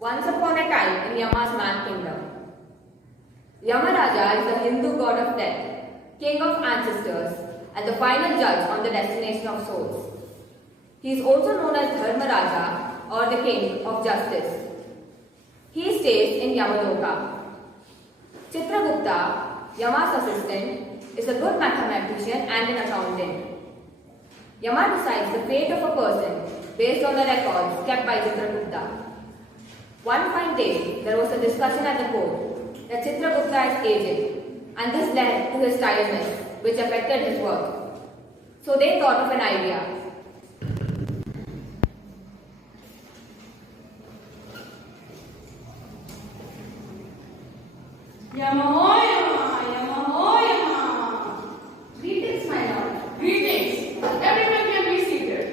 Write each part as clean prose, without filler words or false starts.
Once upon a time in Yamas Math kingdom, Yamaraja is the Hindu god of death, king of ancestors, and the final judge on the destination of souls. He is also known as Dharmaraja or the king of justice. He stays in Yamaloka. Chitragupta, Yama's assistant, is a good mathematician and an accountant. Yama decides the fate of a person based on the records kept by Chitragupta. One fine day, there was a discussion at the court that Chitragupta is aged, and this led to his tiredness, which affected his work. So they thought of an idea. Yama, Yama, Yama. Greetings, my lord. Greetings. Everyone can be seated.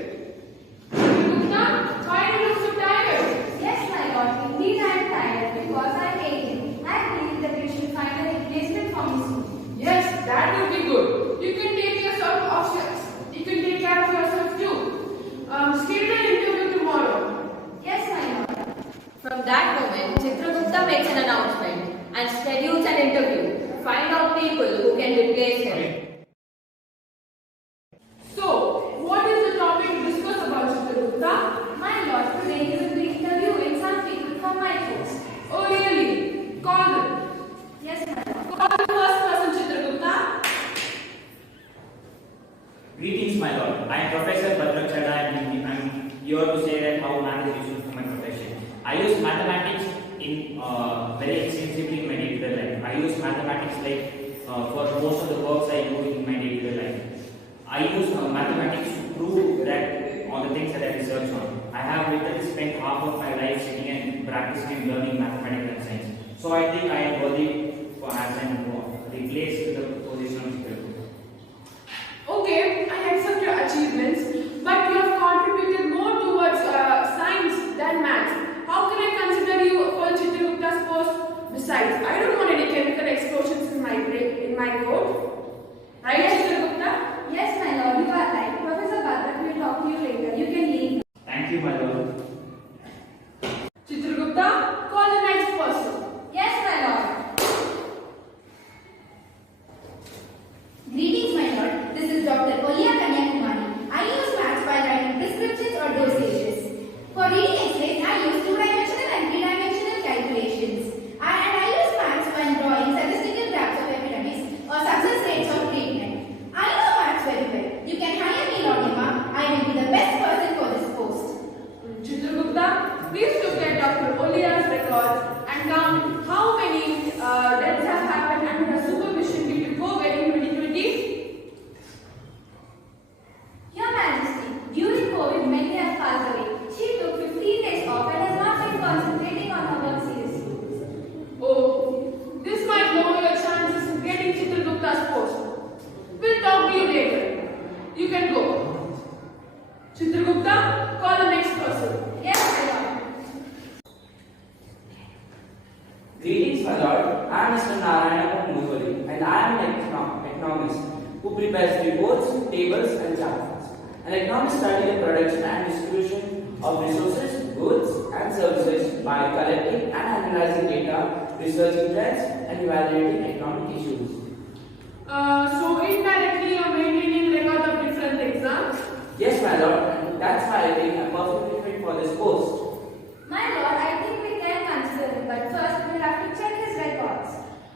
Gupta, why do you look so tired? Yes, my lord. Indeed, I am tired because I am aging. I believe that you should find a replacement for me soon. Yes, that would be good. You can take care of yourself too. Schedule an interview tomorrow. Yes, my lord. From that moment, Chitragupta makes an announcement and schedules an interview to find out people who can replace him. So, what is the topic to discuss about Chitragupta? My lord, today he will be interviewing some people from my course. Oh really? Call them. Yes, my lord. Call the first person, Chitragupta. Greetings, my lord. I am Professor Bhadrak Chadha and I am here to say that how math is useful for my profession. I use mathematics in very extensively in my day-to-day life. I use mathematics for most of the works I do in my day-to-day life. I use mathematics to prove that on the things that I research on. I have literally spent half of my life sitting and practicing and learning mathematics and science. So I think I am worthy for as an replace the position of Chitragupta. Okay, I accept your achievements, but you have contributed more towards science than maths. How can I consider you for Chitragupta's post? Besides, I don't want any chemical explosions in my code. Right, Chitragupta? Yes, my lord, you are right. Professor Bhadrath will talk to you later. You can leave. Thank you, my lord. Chitragupta, call the next person. Yes, my lord. Greetings, my lord. This is Dr. Olia Kanyakumari. I use maths while writing prescriptions or dosages. For reading X-rays, I use two-dimensional and three-dimensional calculations. And I use maths when drawing statistical graphs of epidemics or success rates of treatment. I know maths very well. You can hire me, Lord Yama. I will be the best person for this post. Chitragupta, please look at Dr. Olia's records and count how many deaths have happened under her supervision due to COVID in 2020. Your Majesty, during COVID, many have passed away. She took 15 days off and has not been concentrating on her work seriously. Oh, this might lower your chances of getting Chitragupta's post. We'll talk to you later. You can go. Chitragupta, call the next person. Yes, my lord. Greetings, my lord. I am Mr. Narayana Murali, and I am an economist who prepares reports, tables, and charts. An economist studies the production and distribution of resources, goods, and services by collecting and analyzing data, researching trends, and evaluating economic issues. So indirectly you're maintaining record of different exams? Yes, my lord, and that's why I think I'm perfectly fit for this post. My lord, I think we can consider him, but first we'll have to check his records.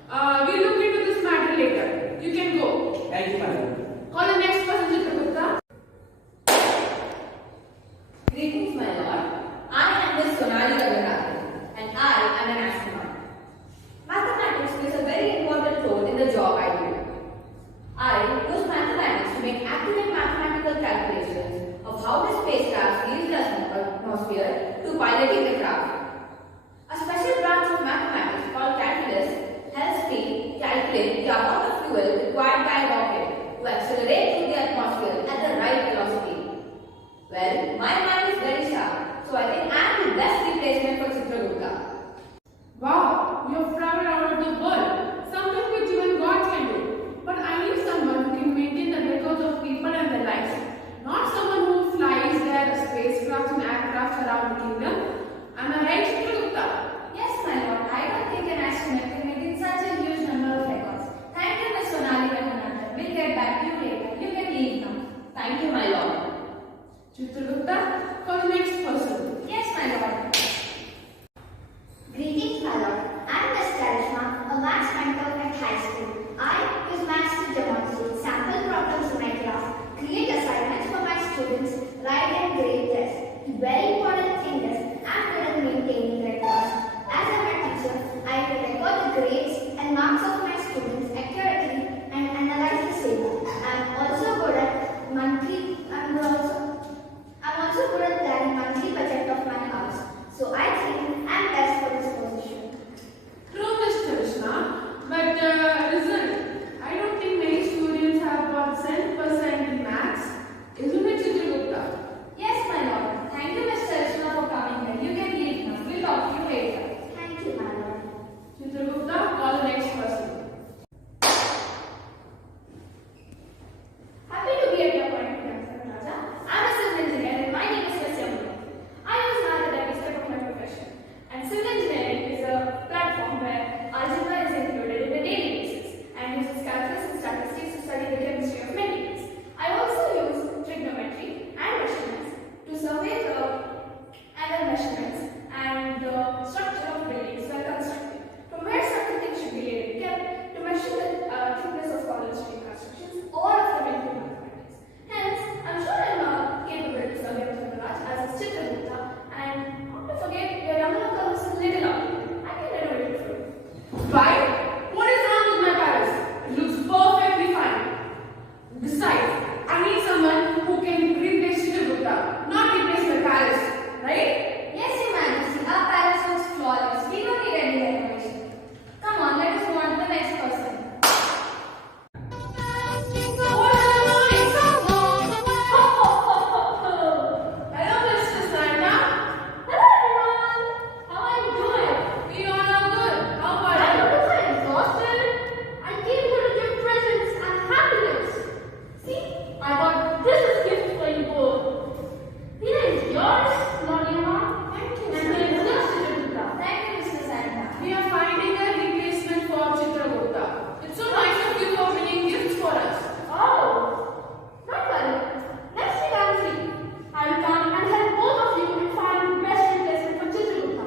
We'll look into this matter later. You can go. Thank you, my lord. Call the next person, Chitragupta. Greetings, my lord. I am Miss Sonali Raghunathan, and I am an astronaut. Mathematics plays a very important role in the job I do. I use mathematics to make accurate mathematical calculations of how the spacecraft leaves the atmosphere to piloting the craft. A special branch of mathematics called calculus helps me calculate the amount of fuel required by a rocket to accelerate through the atmosphere at the right velocity. Well, my mind is very sharp, so I think I am the best replacement for Chitragupta. Wow, you have traveled out of the world. Something which even God can do. But I need someone who can maintain the records of people and their lives. Not someone who flies their spacecraft and aircraft around the kingdom. Am I right, Chitragupta? Chitragupta, call the next person. Yes, my lord. Greetings, my lord. I am Miss Karishma, a maths mentor at high school. I use maths to demonstrate sample problems in my class, create assignments for my students, write and grade tests. The very important thing is I am good at maintaining records. As a math teacher, I record the grades and marks of my students accurately and analyze the same. I'm also good at planning monthly budget of my house. So I think I'm best for this position. True, Miss Karishma, but listen, I don't think many students have got 100% in maths. Isn't it, Chitragupta? Yes, my lord. Thank you, Miss Karishma, for coming here. You can leave now. We'll talk to you later. Thank you, my lord. Chitragupta, call the next person. Happy to be at your point, Raja. I'm a civil engineer and my name is Miss Yamas Math. I use math at every step of my profession. And civil engineering is a platform where algebra is included in the daily basis and uses calculus and statistics to study the chemistry of materials. I also use trigonometry and measurements to survey the angle measurements and the structure of buildings while constructing. From where certain things should be laid and kept to measure the thickness of column street constructions, all of them include mathematics. Hence, I'm sure I'm capable to serve Mr. Raj as a Chitragupta, and not to forget your younger uncle is a little ugly. I can renovate it for you. Why? What is wrong with my palace? It looks perfectly fine. Besides, I need someone who can replace Chitragupta, not replace my palace, right? Yes, Your Majesty, our palace looks flawless. We don't need any renovation. Come on, let us move on to the next person. Hello, Mr. Santa. Hello everyone! How are you doing? We all are good. How I about you? notice I'm exhausted. I came here to give presents and happiness. See, I got this gift for you both. Here is yours, Lorena. Thank you, And here is yours, Chitragupta. Thank you, Mr. Santa. We are finding a replacement for Chitragupta. It's so nice of you for bringing gifts for us. Oh, not worry. Next week I'm free. I will come and help both of you and find the best replacement for Chitragupta.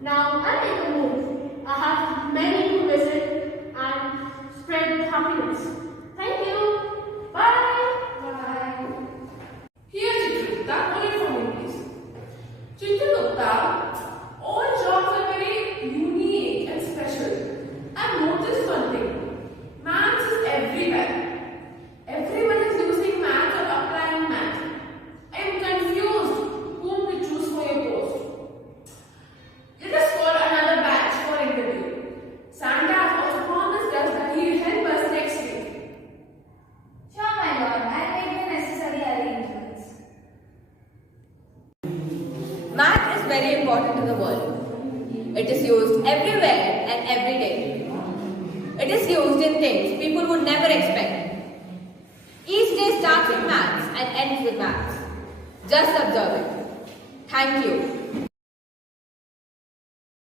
Now I'll make a move. I have many to visit and spread happiness. Thank you. Bye. Bye. Here, Chitragupta, hold it for me, please. Chitragupta, all jobs are very unique and special. I've noticed one thing. Maths is everywhere. Everyone is using maths or applying maths. I'm confused whom to choose for your post. Let us call another batch for interview. Santa has also promised us that he will help us next week. Sure, my lord. I'll make the necessary arrangements. Math is very important to the world. It is used everywhere and every day. It is used in things people would never expect. Each day starts with maths and ends with maths. Just observe it. Thank you.